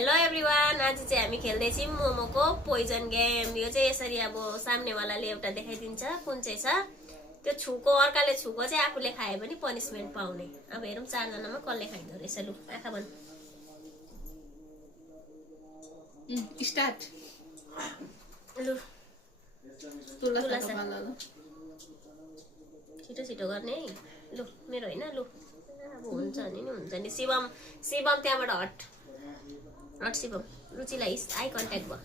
Hello everyone, आज चाहिँ हामी खेल्दैछौँ मोमोको पोइजन गेम। यो चाहिँ यसरी अब सामनेवालाले एउटा देखाइदिन्छ कुन चाहिँ छ त्यो छुको, अर्काले छुको चाहिँ आफूले खायो भने पनिसमेन्ट पाउने। अब हेरौँ चारजनामा कसले खाइदो रहेछ। लु आँखा बन्द, स्टार्ट। लु छिटो छिटो गर्ने है। लु मेरो होइन, लु अब हुन्छ नि हुन्छ नि। शिवम त्यहाँबाट हट शिवम। रुचिलाई आई कन्ट्याक्ट भयो।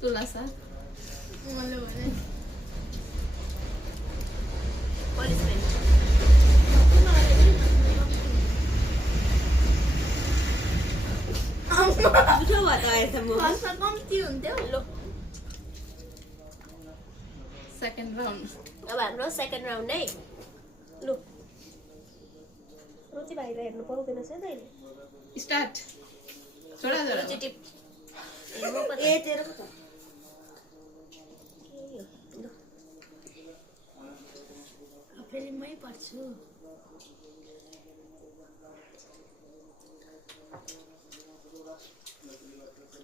तुलासा पनिसमेन्ट कम्ती हुन्थ्यो। लु सेकेन्ड राउन्ड। अब हाम्रो सेकेन्ड राउन्ड है। लु रुचि बाहिर हेर्नु पाउँदैन है तैँले। स्टार्ट। छोडा छोडा। रुचि टिप ए तेरो त फेरि मै पर्छु।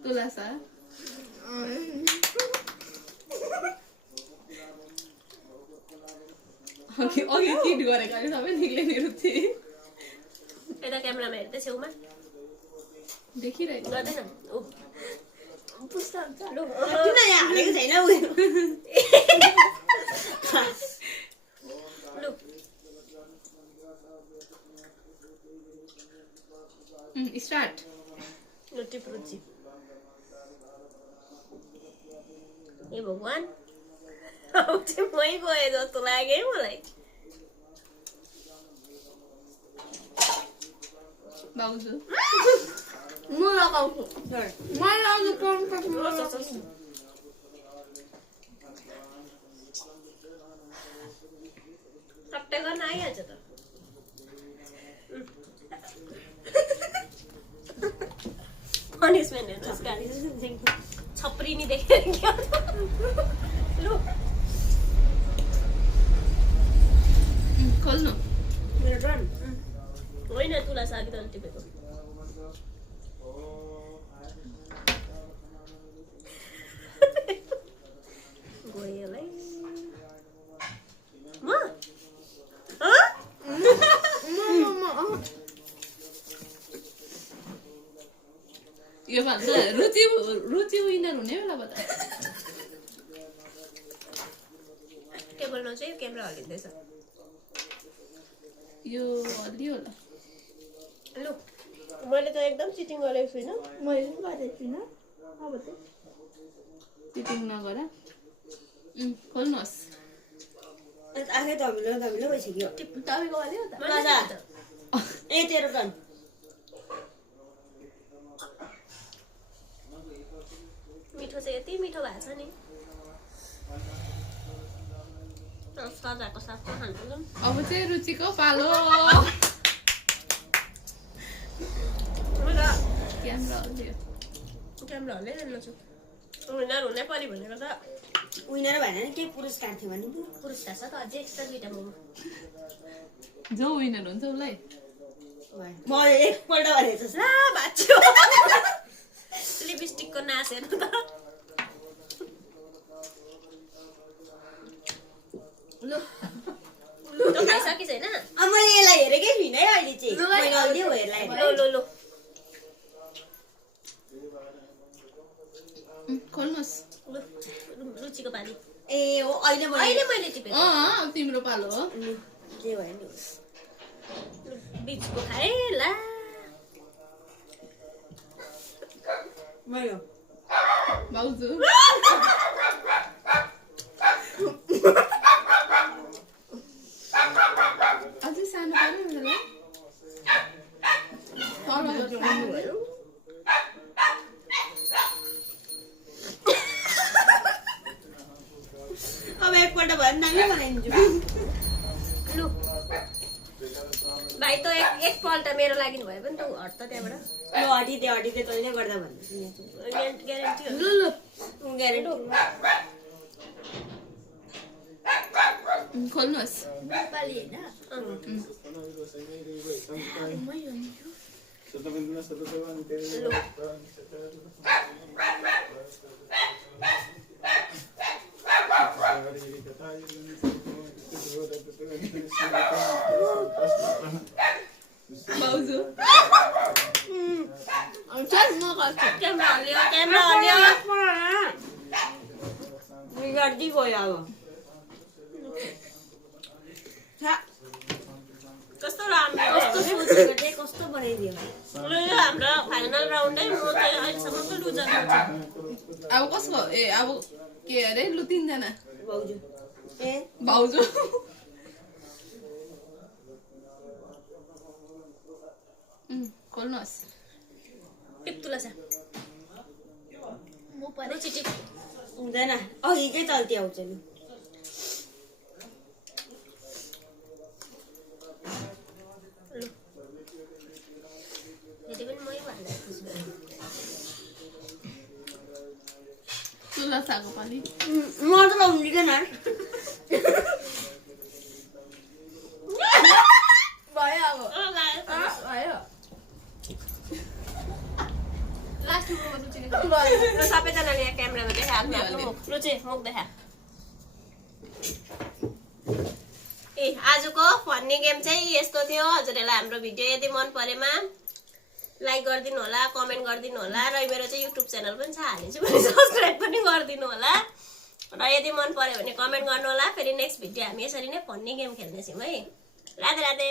तुलासा अघि किट गरेको अहिले सबै निक्ले नि रुचि। यता क्यामेरामा हेर्दै छेउमा देखिरहेको गर्दैन। पुस्ता हुन्छ। लु किन यहाँ हालेको छैन उयो? लु स्टार्ट। लु टिप रुचि। ए भगवान्, अब चाहिँ मै गएँ जस्तो लाग्यो है मलाई। बाउजू म लगाउँछु। म लगाउनु पर्छ। टक्कै गर्न आइहाल्छ त। पनिसमेन्ट हेर्नुहोस् गाडी छप्री नि देखेर क्या। लु खोल्नु। मेरो टर्न। होइन तुला सागी त टिपेको। गयो है म यो भन्छ रुचि विनर हुने बेला बता। टेबल नचाहिँ क्यामेरा हल्लिँदैछ। यो हल्लियो होला। लु मैले त एकदम चिटिङ गरेको छुइनँ। मैले पनि गरेको छुइनँ। अब चाहिँ चिटिङ नगर। खोल्नुहोस्। आफै धमिलो भइसक्यो। तपाईँको हल्लियो त। मजा। ए तेरो टर्न। मिठो चाहिँ यति मिठो भएको छ नि। सजाको साथमा खानु। अब चाहिँ रुचिको पालो। क्यामेरा हल्लियो। क्यामेरा हल्लै जान्छु। विनर हुनै पर्यो भनेको त। विनर भएन नि केही पुरस्कार थियो भने पो। पुरस्कार छ त अझै एक्स्ट्रा 2टा मोमो। जो विनर हुन्छ उसलाई। म एकपल्ट भनेको छु। ला बाच्यो। लिपस्टिकको नास हेर्नु त। लु तँ खाइसकी छैन? अब मैले यसलाई हेरेकै छुइनँ है अहिले चाहिँ। मैले अहिले हो यसलाई हेरेँ। लु खोल्नुहोस्। रुचिको पाली। ए हो अहिले मैले टिपेको। अब तिम्रो पालो हो। जे भयो नि। बिचको खाए ला। मेरो बाउजू अझै सानो पर्यो नि त्यसलाई। अब एकपल्ट भयो नि दामी बनाइदिन्छु। लु भाइ त एकपल्ट मेरो लागि भयो भने त हट त त्यहाँबाट। ल हटिदे तैँले गर्दा भन्नु। ग्यारेन्टी हो। लु ग्यारेन्टी। खोल्नुहोस्। नेपाली होइन भाउजू क्यामेरा हल्लियो बिगार्दै गयो अब कस्तो राम्रो कस्तो सोचेको थिएँ कस्तो बनाइदियो यो हाम्रो फाइनल राउन्डै म चाहिँ अहिलेसम्मको लुजर हुन्छ अब कसको ए अब के अरे लु 3 जना भाउजू ए भाउजू खोल्नुहोस् टिप्तुला छ म पनि चिटिप हुँदैन अघिकै चल्ती आउँछ नि फेरि पनि मै भन्दै तुला साको पाली म त लाउँदिन भयो अब भयो भयो ल सबैजनाले यहाँ क्यामेरामा देखा आफ्नो आफ्नो मुख लु चाहिँ मुख देखा ए आजको फन्नी गेम चाहिँ यस्तो थियो हजुरहरूलाई हाम्रो भिडियो यदि मन परेमा लाइक गरिदिनु होला कमेन्ट गरिदिनु होला र मेरो चाहिँ युट्युब च्यानल पनि छ हालिदिन्छु भने सब्सक्राइब पनि गरिदिनु होला र यदि मन पर्यो भने कमेन्ट गर्नु होला फेरि नेक्स्ट भिडियो हामी यसरी नै फन्नी गेम खेल्नेछौँ है राधे राधे